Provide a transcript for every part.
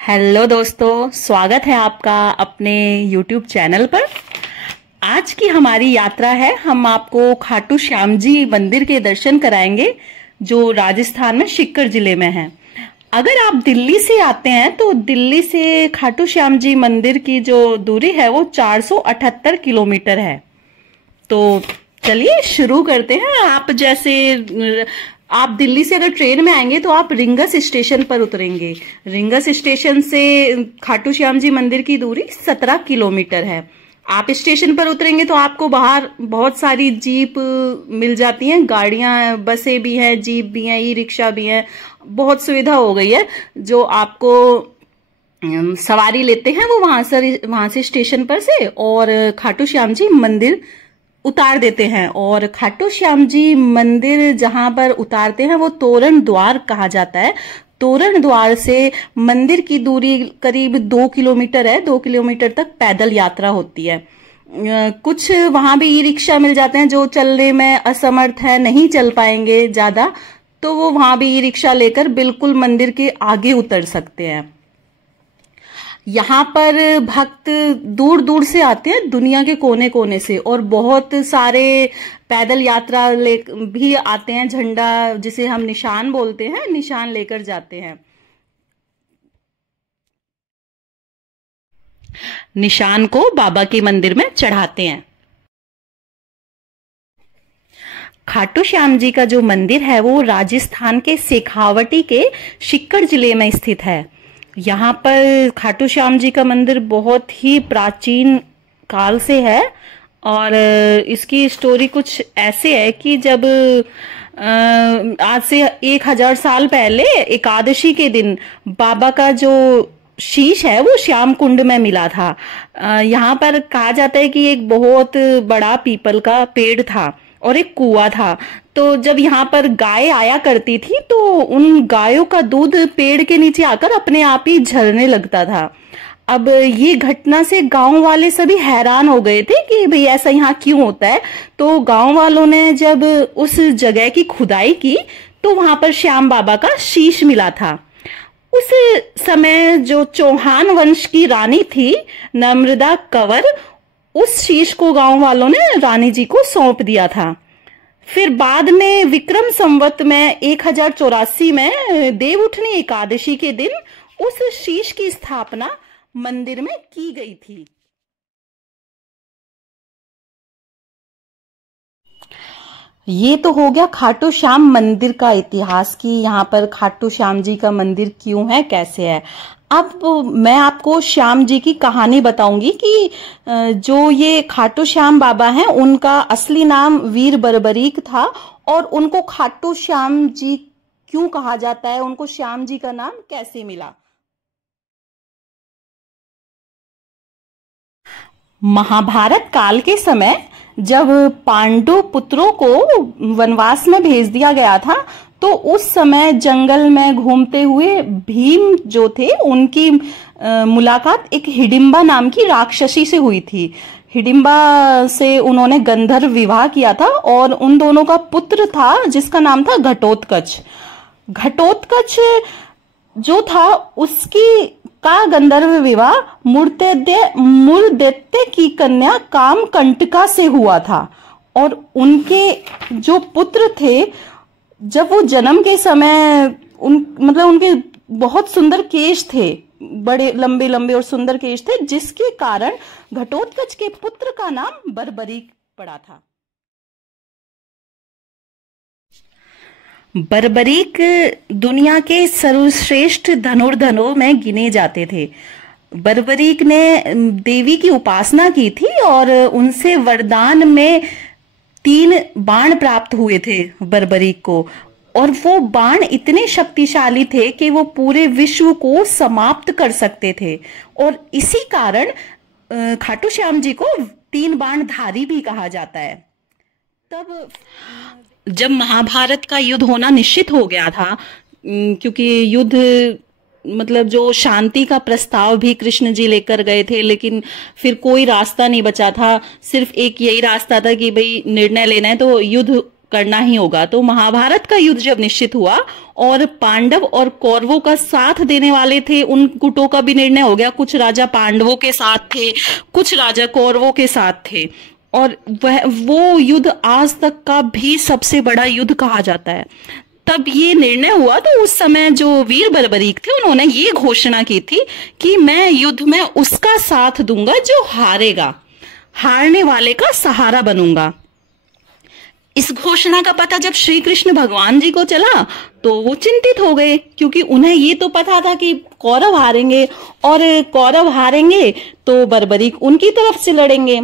Hello दोस्तों, स्वागत है आपका अपने YouTube चैनल पर। आज की हमारी यात्रा है, हम आपको खाटू श्याम जी मंदिर के दर्शन कराएंगे जो राजस्थान में सीकर जिले में है। अगर आप दिल्ली से आते हैं तो दिल्ली से खाटू श्याम जी मंदिर की जो दूरी है वो 478 किलोमीटर है। तो चलिए शुरू करते हैं। आप दिल्ली से अगर ट्रेन में आएंगे तो आप रिंगस स्टेशन पर उतरेंगे। रिंगस स्टेशन से खाटू श्याम जी मंदिर की दूरी 17 किलोमीटर है। आप स्टेशन पर उतरेंगे तो आपको बाहर बहुत सारी जीप मिल जाती हैं, गाड़ियां, बसें भी हैं, जीप भी हैं, ई रिक्शा भी हैं। बहुत सुविधा हो गई है। जो आपको सवारी लेते हैं वो वहां से स्टेशन पर से और खाटू श्याम जी मंदिर उतार देते हैं। और खाटू श्याम जी मंदिर जहां पर उतारते हैं वो तोरण द्वार कहा जाता है। तोरण द्वार से मंदिर की दूरी करीब 2 किलोमीटर है। 2 किलोमीटर तक पैदल यात्रा होती है। कुछ वहां भी ई रिक्शा मिल जाते हैं, जो चलने में असमर्थ है, नहीं चल पाएंगे ज्यादा, तो वो वहां भी ई रिक्शा लेकर बिल्कुल मंदिर के आगे उतर सकते हैं। यहाँ पर भक्त दूर दूर से आते हैं, दुनिया के कोने कोने से, और बहुत सारे पैदल यात्रा भी आते हैं। झंडा, जिसे हम निशान बोलते हैं, निशान लेकर जाते हैं। निशान को बाबा के मंदिर में चढ़ाते हैं। खाटू श्याम जी का जो मंदिर है वो राजस्थान के शेखावटी के सीकर जिले में स्थित है। यहाँ पर खाटू श्याम जी का मंदिर बहुत ही प्राचीन काल से है और इसकी स्टोरी कुछ ऐसे है कि जब आज से 1000 साल पहले एकादशी के दिन बाबा का जो शीश है वो श्याम कुंड में मिला था। यहाँ पर कहा जाता है कि एक बहुत बड़ा पीपल का पेड़ था और एक कुआं था। तो जब यहाँ पर गाय आया करती थी तो उन गायों का दूध पेड़ के नीचे आकर अपने आप ही झरने लगता था। अब ये घटना से गांव वाले सभी हैरान हो गए थे कि भाई ऐसा यहाँ क्यों होता है। तो गांव वालों ने जब उस जगह की खुदाई की तो वहां पर श्याम बाबा का शीश मिला था। उस समय जो चौहान वंश की रानी थी नर्मदा कंवर, उस शीश को गांव वालों ने रानी जी को सौंप दिया था। फिर बाद में विक्रम संवत में 1084 में देवउठनी एकादशी के दिन उस शीश की स्थापना मंदिर में की गई थी। ये तो हो गया खाटू श्याम मंदिर का इतिहास कि यहाँ पर खाटू श्याम जी का मंदिर क्यों है, कैसे है। अब मैं आपको श्याम जी की कहानी बताऊंगी कि जो ये खाटू श्याम बाबा हैं उनका असली नाम वीर बरबरीक था और उनको खाटू श्याम जी क्यों कहा जाता है, उनको श्याम जी का नाम कैसे मिला। महाभारत काल के समय जब पांडु पुत्रों को वनवास में भेज दिया गया था तो उस समय जंगल में घूमते हुए भीम जो थे उनकी मुलाकात एक हिडिंबा नाम की राक्षसी से हुई थी। हिडिंबा से उन्होंने गंधर्व विवाह किया था और उन दोनों का पुत्र था जिसका नाम था घटोत्कच। घटोत्कच जो था उसकी का गंधर्व विवाह मूलदैत्य की कन्या कामकंटका से हुआ था। और उनके जो पुत्र थे, जब वो जन्म के समय उनके बहुत सुंदर केश थे, बड़े लंबे लंबे और सुंदर केश थे, जिसके कारण घटोत्कच के पुत्र का नाम बरबरीक पड़ा था। बरबरीक दुनिया के सर्वश्रेष्ठ धनुर्धरों में गिने जाते थे। बरबरीक ने देवी की उपासना की थी और उनसे वरदान में 3 बाण प्राप्त हुए थे बरबरीक को, और वो बाण इतने शक्तिशाली थे कि वो पूरे विश्व को समाप्त कर सकते थे। और इसी कारण खाटू श्याम जी को 3 बाणधारी भी कहा जाता है। तब जब महाभारत का युद्ध होना निश्चित हो गया था, क्योंकि युद्ध जो शांति का प्रस्ताव भी कृष्ण जी लेकर गए थे, लेकिन फिर कोई रास्ता नहीं बचा था। सिर्फ एक यही रास्ता था कि भाई निर्णय लेना है तो युद्ध करना ही होगा। तो महाभारत का युद्ध जब निश्चित हुआ और पांडव और कौरवों का साथ देने वाले थे, उन गुटों का भी निर्णय हो गया। कुछ राजा पांडवों के साथ थे, कुछ राजा कौरवों के साथ थे, और वो युद्ध आज तक का भी सबसे बड़ा युद्ध कहा जाता है। तब ये निर्णय हुआ, तो उस समय जो वीर बर्बरीक थे उन्होंने ये घोषणा की थी कि मैं युद्ध में उसका साथ दूंगा जो हारेगा, हारने वाले का सहारा बनूंगा। इस घोषणा का पता जब श्री कृष्ण भगवान जी को चला तो वो चिंतित हो गए, क्योंकि उन्हें ये तो पता था कि कौरव हारेंगे, और कौरव हारेंगे तो बर्बरीक उनकी तरफ से लड़ेंगे,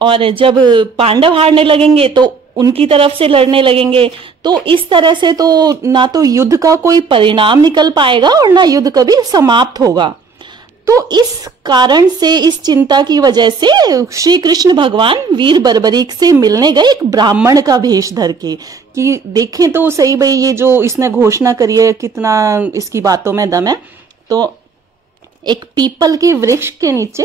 और जब पांडव हारने लगेंगे तो उनकी तरफ से लड़ने लगेंगे। तो इस तरह से तो ना तो युद्ध का कोई परिणाम निकल पाएगा और ना युद्ध कभी समाप्त होगा। तो इस कारण से, इस चिंता की वजह से श्री कृष्ण भगवान वीर बर्बरीक से मिलने गए एक ब्राह्मण का भेष धर के, कि देखें तो सही भाई ये जो इसने घोषणा करी है कितना इसकी बातों में दम है। तो एक पीपल के वृक्ष के नीचे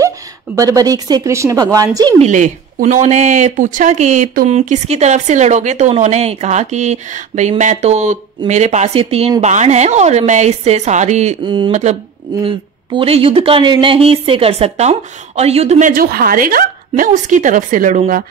बर्बरीक से कृष्ण भगवान जी मिले। उन्होंने पूछा कि तुम किसकी तरफ से लड़ोगे, तो उन्होंने कहा कि भाई मैं तो, मेरे पास ये 3 बाण हैं और मैं इससे सारी मतलब पूरे युद्ध का निर्णय ही इससे कर सकता हूं, और युद्ध में जो हारेगा मैं उसकी तरफ से लड़ूंगा।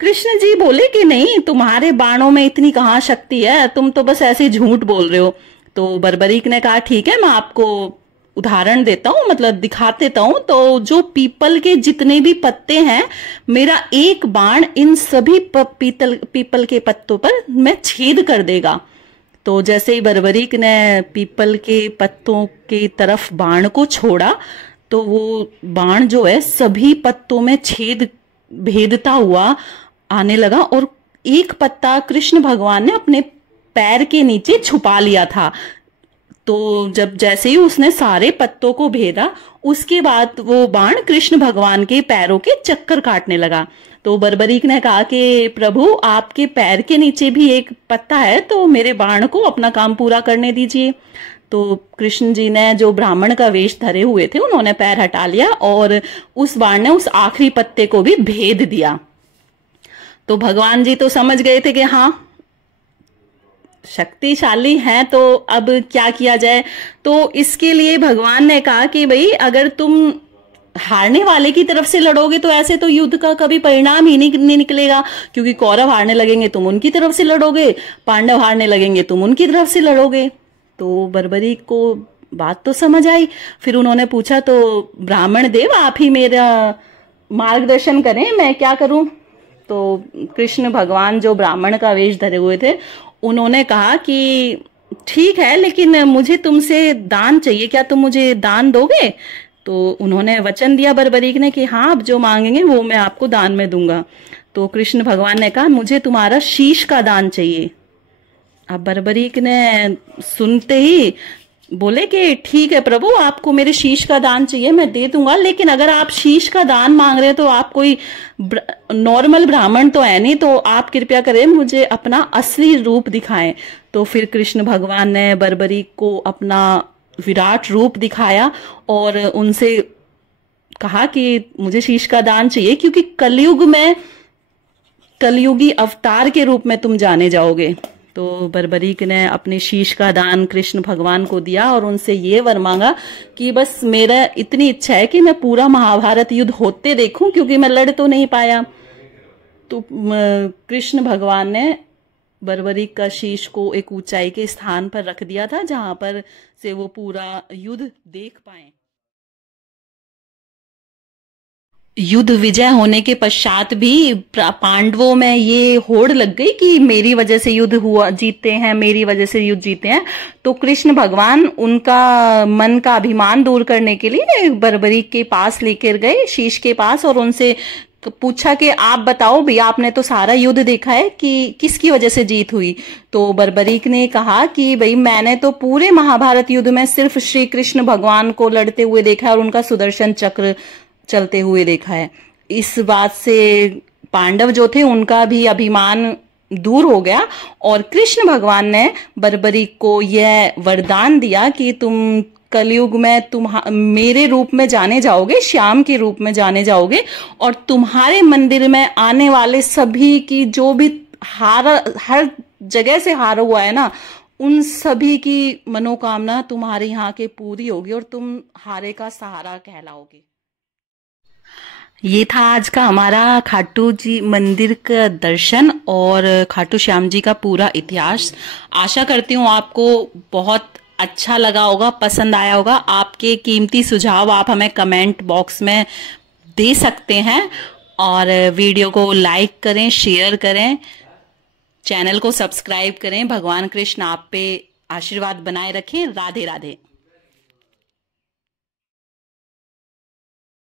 कृष्ण जी बोले कि नहीं, तुम्हारे बाणों में इतनी कहाँ शक्ति है, तुम तो बस ऐसे झूठ बोल रहे हो। तो बर्बरीक ने कहा ठीक है, मैं आपको उदाहरण देता हूं, मतलब दिखा देता हूं। तो जो पीपल के जितने भी पत्ते हैं, मेरा एक बाण इन सभी पीपल के पत्तों पर मैं छेद कर देगा। तो जैसे ही बर्बरीक ने पीपल के पत्तों की तरफ बाण को छोड़ा, तो वो बाण जो है सभी पत्तों में छेद भेदता हुआ आने लगा, और एक पत्ता कृष्ण भगवान ने अपने पैर के नीचे छुपा लिया था। तो जब जैसे ही उसने सारे पत्तों को भेदा, उसके बाद वो बाण कृष्ण भगवान के पैरों के चक्कर काटने लगा। तो बर्बरीक ने कहा कि प्रभु, आपके पैर के नीचे भी एक पत्ता है, तो मेरे बाण को अपना काम पूरा करने दीजिए। तो कृष्ण जी ने, जो ब्राह्मण का वेश धरे हुए थे, उन्होंने पैर हटा लिया और उस बाण ने उस आखिरी पत्ते को भी भेद दिया। तो भगवान जी तो समझ गए थे कि हाँ, शक्तिशाली हैं, तो अब क्या किया जाए। तो इसके लिए भगवान ने कहा कि भाई अगर तुम हारने वाले की तरफ से लड़ोगे तो ऐसे तो युद्ध का कभी परिणाम ही नहीं निकलेगा, क्योंकि कौरव हारने लगेंगे तुम उनकी तरफ से लड़ोगे, पांडव हारने लगेंगे तुम उनकी तरफ से लड़ोगे। तो बर्बरीक को बात तो समझ आई। फिर उन्होंने पूछा, तो ब्राह्मण देव आप ही मेरा मार्गदर्शन करें, मैं क्या करूं। तो कृष्ण भगवान, जो ब्राह्मण का वेश धरे हुए थे, उन्होंने कहा कि ठीक है, लेकिन मुझे तुमसे दान चाहिए, क्या तुम मुझे दान दोगे। तो उन्होंने वचन दिया बर्बरीक ने कि हाँ, आप जो मांगेंगे वो मैं आपको दान में दूंगा। तो कृष्ण भगवान ने कहा मुझे तुम्हारा शीश का दान चाहिए। अब बर्बरीक ने सुनते ही बोले कि ठीक है प्रभु, आपको मेरे शीश का दान चाहिए, मैं दे दूंगा, लेकिन अगर आप शीश का दान मांग रहे हैं तो आप कोई नॉर्मल ब्राह्मण तो है नहीं, तो आप कृपया करें मुझे अपना असली रूप दिखाएं। तो फिर कृष्ण भगवान ने बर्बरीक को अपना विराट रूप दिखाया और उनसे कहा कि मुझे शीश का दान चाहिए, क्योंकि कलयुग में कलयुगी अवतार के रूप में तुम जाने जाओगे। तो बर्बरीक ने अपने शीश का दान कृष्ण भगवान को दिया और उनसे ये वर मांगा कि बस मेरा इतनी इच्छा है कि मैं पूरा महाभारत युद्ध होते देखूं, क्योंकि मैं लड़ तो नहीं पाया। तो कृष्ण भगवान ने बर्बरीक का शीश को एक ऊंचाई के स्थान पर रख दिया था, जहां पर से वो पूरा युद्ध देख पाए। युद्ध विजय होने के पश्चात भी पांडवों में ये होड़ लग गई कि मेरी वजह से युद्ध हुआ, जीते हैं, मेरी वजह से युद्ध जीते हैं। तो कृष्ण भगवान उनका मन का अभिमान दूर करने के लिए बर्बरीक के पास लेकर गए, शीश के पास, और उनसे पूछा कि आप बताओ भैया, आपने तो सारा युद्ध देखा है कि किसकी वजह से जीत हुई। तो बर्बरीक ने कहा कि भाई मैंने तो पूरे महाभारत युद्ध में सिर्फ श्री कृष्ण भगवान को लड़ते हुए देखा है और उनका सुदर्शन चक्र चलते हुए देखा है। इस बात से पांडव जो थे उनका भी अभिमान दूर हो गया और कृष्ण भगवान ने बर्बरीक को यह वरदान दिया कि तुम कलयुग में मेरे रूप में जाने जाओगे, श्याम के रूप में जाने जाओगे, और तुम्हारे मंदिर में आने वाले सभी की जो भी हर जगह से हारा हुआ है ना, उन सभी की मनोकामना तुम्हारे यहाँ के पूरी होगी और तुम हारे का सहारा कहलाओगे। ये था आज का हमारा खाटू जी मंदिर का दर्शन और खाटू श्याम जी का पूरा इतिहास। आशा करती हूँ आपको बहुत अच्छा लगा होगा, पसंद आया होगा। आपके कीमती सुझाव आप हमें कमेंट बॉक्स में दे सकते हैं और वीडियो को लाइक करें, शेयर करें, चैनल को सब्सक्राइब करें। भगवान कृष्ण आप पे आशीर्वाद बनाए रखें। राधे राधे।